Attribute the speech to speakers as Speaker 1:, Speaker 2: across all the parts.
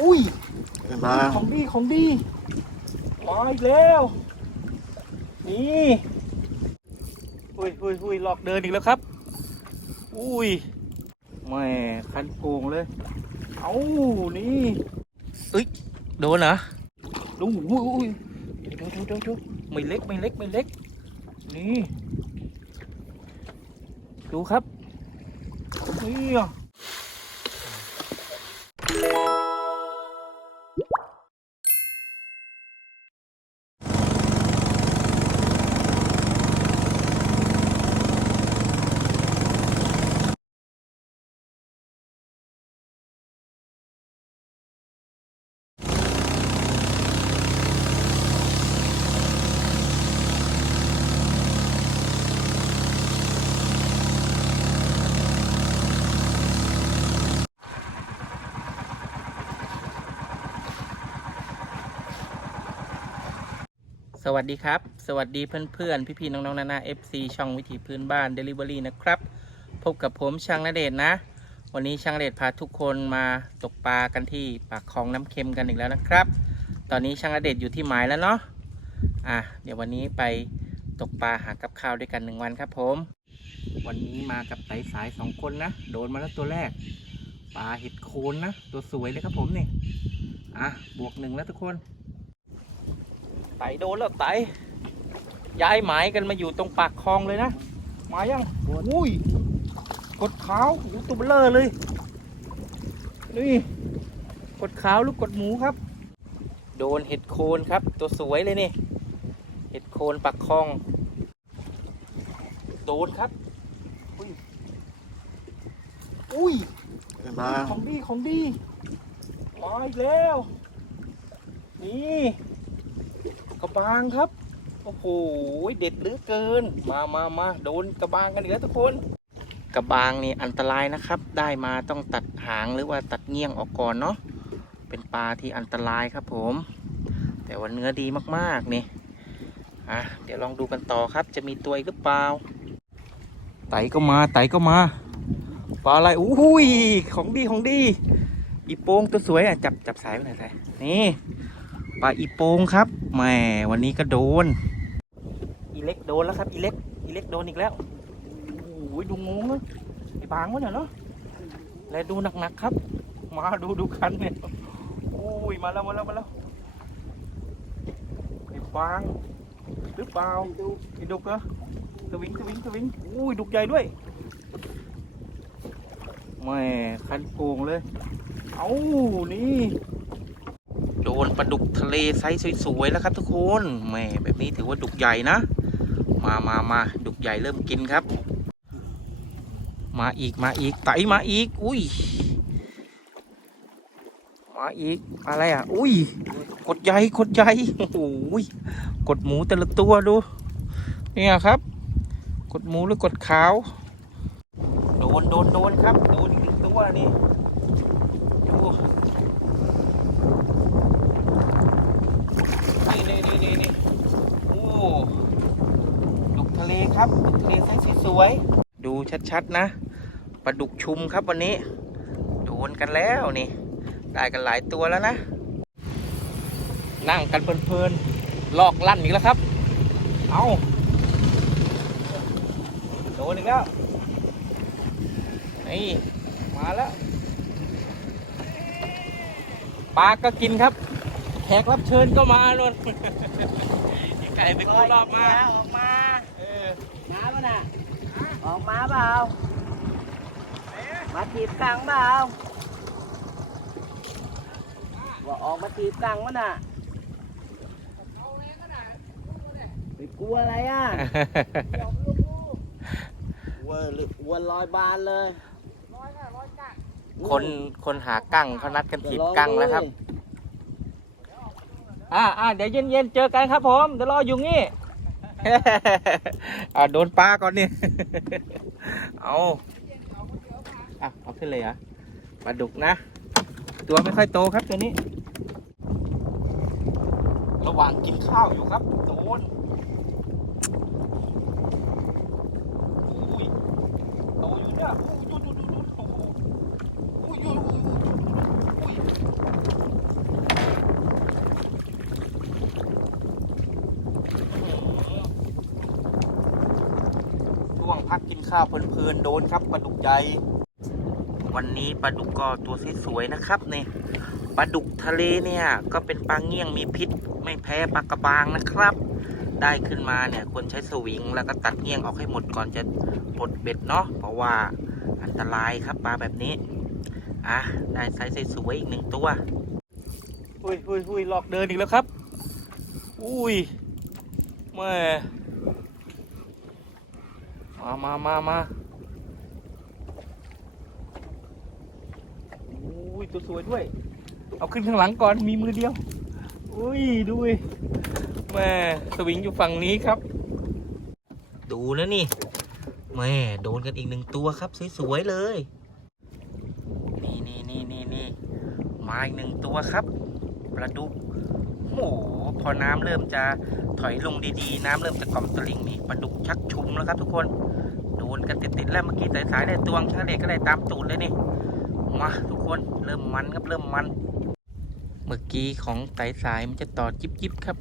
Speaker 1: อุ้ย
Speaker 2: มา
Speaker 1: ของดีของดีมาอีกแล้ว นี่อุ้ยอุ้ยอุ้ยหลอกเดินอีกแล้วครับ อุ้ยแม่คันโกงเลย เอานี่เอ้ยโดนเหรอดูอุ้ยอุ้ยเดี๋ยวเดี๋ยวเดี๋ยวเดี๋ยวไม่เล็กไม่เล็กไม่เล็ก นี่ ดูครับนี่อะ สวัสดีครับ สวัสดีเพื่อนๆ พี่ๆ น้องๆ นานา FC ช่องวิถีพื้นบ้าน Delivery นะครับ พบกับผมช่างนเดชนะ วันนี้ช่างนเดชพาทุกคนมาตกปลากันที่ปากคลองน้ำเค็มกันอีกแล้วนะครับ ตอนนี้ช่างนเดชอยู่ที่หมายแล้วเนาะ อะ เดี๋ยววันนี้ไปตกปลาหากับข้าวด้วยกันหนึ่งวันครับผม วันนี้มากับไต่สายสองคนนะ โดนมาแล้วตัวแรก ปลาเห็ดโคนนะ ตัวสวยเลยครับผมนี่ อะ บวกหนึ่งแล้วทุกคน ไต่โดนแล้วไต่ย้ายหมายกันมาอยู่ตรงปากคลองเลยนะมายังอุ้ยกดขาวอยู่ตัวเบลอเลย นี่กดขาวลูกกดหมูครับ โดนเห็ดโคนครับ ตัวสวยเลยนี่ เห็ดโคนปากคลอง โดนครับ อุ้ยอุ้ย
Speaker 2: มา
Speaker 1: ของดีของดีมาอีกแล้ว นี่ กระบางครับ โอ้โห เด็ดเหลือเกิน มามามาโดนกระบางกันอีกแล้วทุกคน กระบางนี่อันตรายนะครับ ได้มาต้องตัดหางหรือว่าตัดเงี้ยงออกก่อนเนาะ เป็นปลาที่อันตรายครับผม แต่ว่าเนื้อดีมากๆนี่ อะ เดี๋ยวลองดูกันต่อครับ จะมีตัวอีกหรือเปล่า ไต่ก็มา ไต่ก็มา ปลาอะไรอุ้ย ของดีของดี อีโป้งตัวสวยอะ จับจับสายไปหน่อยสินี่ ปลาอีโปงครับแหมวันนี้ก็โดน อีเล็กโดนแล้วครับอีเล็กอีเล็กโดนอีกแล้วโอ้ยดูงงเลยไอ้บางวะเนี่ยเนาะและดูหนักๆครับ มาดูดูคันเนี่ยโอ้ยมาแล้วมาแล้วมาแล้วไอ้บางหรือเปล่าไอ้ดุกเหรอสวิงสวิงสวิงอุ้ยดุกใหญ่ด้วยแม่คันโกงเลย เอานี่ นปลาดุกทะเลไซส์สวยๆแล้วครับทุกคนแม่แบบนี้ถือว่าดุกใหญ่นะ มามามาดุกใหญ่เริ่มกินครับ มาอีกมาอีกไตมาอีก อุ้ย มาอีกอะไรอะ อุ้ยกดใหญ่กดใหญ่โอ้โหยกดหมูแต่ละตัวดู เนี่ยครับ กดหมูหรือกดขาว โดนโดนโดนครับ โดนอีกหนึ่งตัวนี่ดูนี่นี่นี่นี่นี่โอ้ดุกทะเล ครับดุกทะเลไซส์สวยๆดูชัดๆนะปลาดุกชุมครับวันนี้ โดนกันแล้วนี่ ได้กันหลายตัวแล้วนะ นั่งกันเพลินๆลอกลั่นอีกแล้วครับ เอาโดนอีกแล้วนี่มาแล้วปลาก็กินครับ แขกรับเชิญก็มาโนนไก่ไปกู้รอบมา
Speaker 3: ออกมา มันอะ ออกมาเปล่า มาถีบกังเปล่าว่าออกมาถีบกังมันอะไปกลัวอะไรอะวัวหรือวัวลอยบานเลย
Speaker 1: คนคนหากั้งเขานัดกันถีบกั้งแล้วครับ อ่าอ่าเดี๋ยวเย็นๆเจอกันครับผม เดี๋ยวรออยู่งี้ อ่าโดนปลาก่อนนี่เอาอะเอาขึ้นเลยเหรอะปลาดุกนะ ตัวไม่ค่อยโตครับตัวนี้ ระหว่างกินข้าวอยู่ครับโดนอุ้ยโตอยู่เนี่ยอุ้ยดูดูดูดูโอ้โหอุ้ยอุ้ยอุ้ยอุ้ยอุ้ย ข้าวเพลินๆโดนครับปลาดุกใหญ่วันนี้ปลาดุกก็ตัวสวยๆนะครับนี่ปลาดุกทะเลเนี่ยก็เป็นปลาเงี้ยงมีพิษ ไม่แพ้ปลากระบางนะครับ ได้ขึ้นมาเนี่ยควรใช้สวิงแล้วก็ตัดเงี้ยงออกให้หมดก่อนจะปลดเบ็ดเนาะเพราะว่าอันตรายครับปลาแบบนี้อะได้ไซส์สวยๆอีกหนึ่งตัวอุ้ยอุ้ยอุ้ยหลอกเดินอีกแล้วครับ อุ้ยแม่ มามามามาอุ้ยตัวสวยด้วย เอาขึ้นข้างหลังก่อนมีมือเดียว อุ้ยดูดิแม่สวิงอยู่ฝั่งนี้ครับ ดูแล้วนี่แม่โดนกันอีกหนึ่งตัวครับ สวยๆเลย นี่นี่นี่นี่นี่มาอีกหนึ่งตัวครับปลาดุก โอ้โหพอน้ำเริ่มจะถอยลงดีๆ น้ำเริ่มจะกล่อมตลิ่งนี่ปลาดุกชักชุมแล้วครับทุกคนโดนกันติดๆแล้วเมื่อกี้สายๆได้ตวงชางเด็กก็ได้ตามตูดเลยนี่มาทุกคนเริ่มมันครับเริ่มมัน เมื่อกี้ของไตสายมันจะต่อจิบจิบๆครับ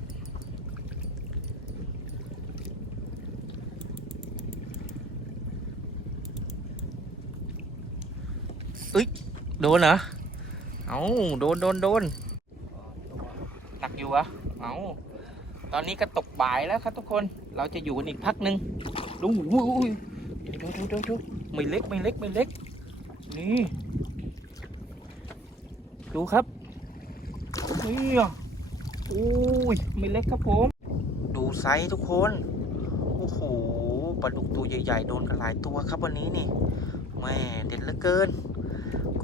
Speaker 1: เอ้ยโดนเหรอ เอาโดนโดนโดนหนัก อยู่เหรอเอาตอนนี้ก็ตกบ่ายแล้วครับทุกคน เราจะอยู่กันอีกพักหนึ่งดูอุ้ยดูดูดูดูไม่เล็กไม่เล็กไม่เล็ก นี่ ดูครับนี่อะโอ้ยไม่เล็กครับผม ดูไซส์ทุกคน โอ้โห ปลาดุกตัวใหญ่ๆ โดนกันหลายตัวครับวันนี้นี่แม่เด็ดเหลือเกิน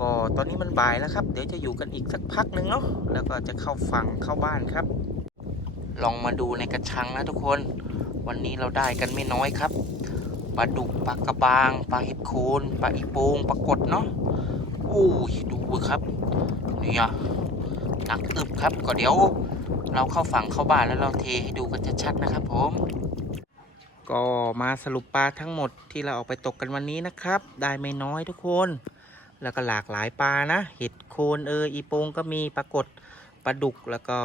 Speaker 1: ก็ตอนนี้มันบ่ายแล้วครับ เดี๋ยวจะอยู่กันอีกสักพักหนึ่งเนาะแล้วก็จะเข้าฝั่งเข้าบ้านครับ ลองมาดูในกระชังนะทุกคน วันนี้เราได้กันไม่น้อยครับปลาดุกปลากระบางปลาเห็ดโคนปลาอีโปงปลากดเนาะโอ้ยดูครับเนี่ยหนักอึบครับก็เดี๋ยวเราเข้าฝั่งเข้าบ้านแล้วเราเทให้ดูกันชัดๆนะครับ ผม ก็มาสรุปปลาทั้งหมดที่เราออกไปตกกันวันนี้นะครับ ได้ไม่น้อยทุกคน แล้วก็หลากหลายปลานะ เห็ดโคนเอออีโปงก็มีปรากฏปลาดุกแล้วก็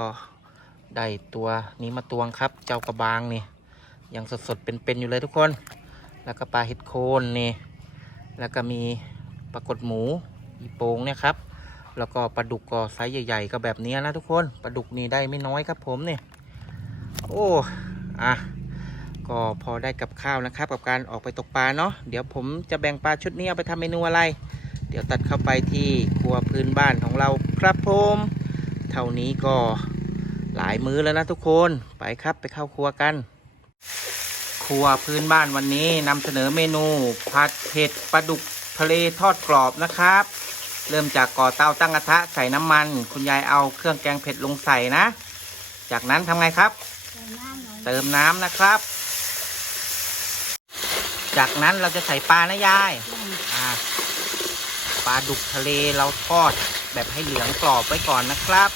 Speaker 1: ได้ตัวนี้มาตวงครับ เจ้ากระบางนี่ยังสดๆเป็นๆอยู่เลยทุกคน แล้วก็ปลาเห็ดโคนนี่แล้วก็มีปรากฏหมูอีโปงเนี่ยครับแล้วก็ปลาดุกก็ไซส์ใหญ่ ๆ ก็แบบนี้นะทุกคนปลาดุกนี่ได้ไม่น้อยครับผมเนี่ยโอ้อะก็พอได้กับข้าวนะครับ กับการออกไปตกปลาเนาะเดี๋ยวผมจะแบ่งปลาชุดนี้เอาไปทำเมนูอะไร ดี๋ยวตัดเข้าไปที่ครัวพื้นบ้านของเราครับผมเท่านี้ก็หลายมื้อแล้วนะทุกคนไปครับไปเข้าครัวกัน ครัวพื้นบ้านวันนี้นำเสนอเมนูผัดเผ็ดปลาดุกทะเลทอดกรอบนะครับ เริ่มจากก่อเตาตั้งกระทะใส่น้ำมัน คุณยายเอาเครื่องแกงเผ็ดลงใส่นะ จากนั้นทำไงครับ เติมน้ำนะครับ จากนั้นเราจะใส่ปลานะยายอ่า ปลาดุกทะเลเราทอดแบบให้เหลืองกรอบไว้ก่อนนะครับ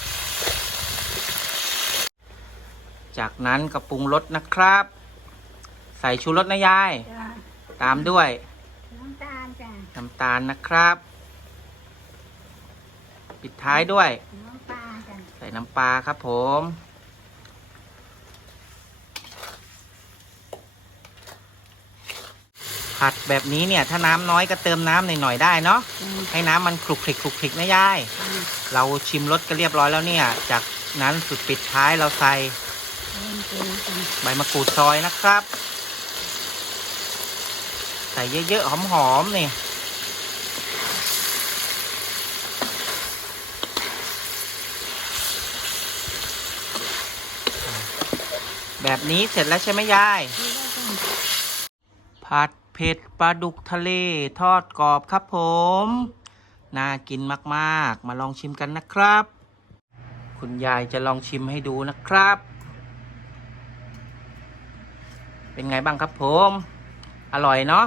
Speaker 1: จากนั้นก็ปรุงรสนะครับ ใส่ชูรสนะยาย
Speaker 2: จ้ะ
Speaker 1: ตามด้วย
Speaker 2: น้ำตาลจ้ะ
Speaker 1: น้ำตาลนะครับ ปิดท้ายด้วย
Speaker 2: น้ำปลาจ้ะ
Speaker 1: ใส่น้ำปลาครับผม ผัดแบบนี้เนี่ย ถ้าน้ำน้อยก็เติมน้ำหน่อยๆได้เนาะ
Speaker 2: อืม
Speaker 1: ให้น้ำมันคลุกคลิกคลุกคลิกนะยาย
Speaker 2: อืม
Speaker 1: เราชิมรสก็เรียบร้อยแล้วเนี่ย จากนั้นสุดปิดท้ายเราใส่
Speaker 2: เติมเติมจ้ะ
Speaker 1: ใบมะกรูดซอยนะครับ ใส่เยอะๆหอมๆนี่แบบนี้เสร็จแล้วใช่ไหมยาย
Speaker 2: ที่ว่าจ้ะ
Speaker 1: ผัด เผ็ดปลาดุกทะเลทอดกรอบครับผม น่ากินมากๆ มาลองชิมกันนะครับ คุณยายจะลองชิมให้ดูนะครับ เป็นไงบ้างครับผม อร่อยเนาะ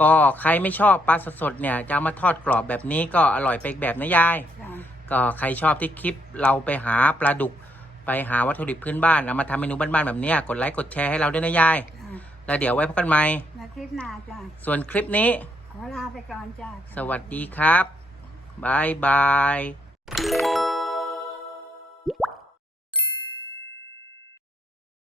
Speaker 1: ก็ใครไม่ชอบปลาสดๆเนี่ยจะเอามาทอดกรอบแบบนี้ก็อร่อยไปอีกแบบนะยาย
Speaker 2: จ้ะ
Speaker 1: ก็ใครชอบที่คลิปเราไปหาปลาดุก ไปหาวัตถุดิบพื้นบ้านเอามาทำเมนูบ้านๆแบบเนี้ยกดไลค์กดแชร์ให้เราด้วยนะยาย
Speaker 2: จ้ะ
Speaker 1: แล้วเดี๋ยวไว้พบกันใหม่
Speaker 2: แล้ว คลิปหน้าจ้ะ
Speaker 1: ส่วนคลิปนี้
Speaker 2: ขอลาไปก่อนจ้ะ
Speaker 1: สวัสดีครับบายบาย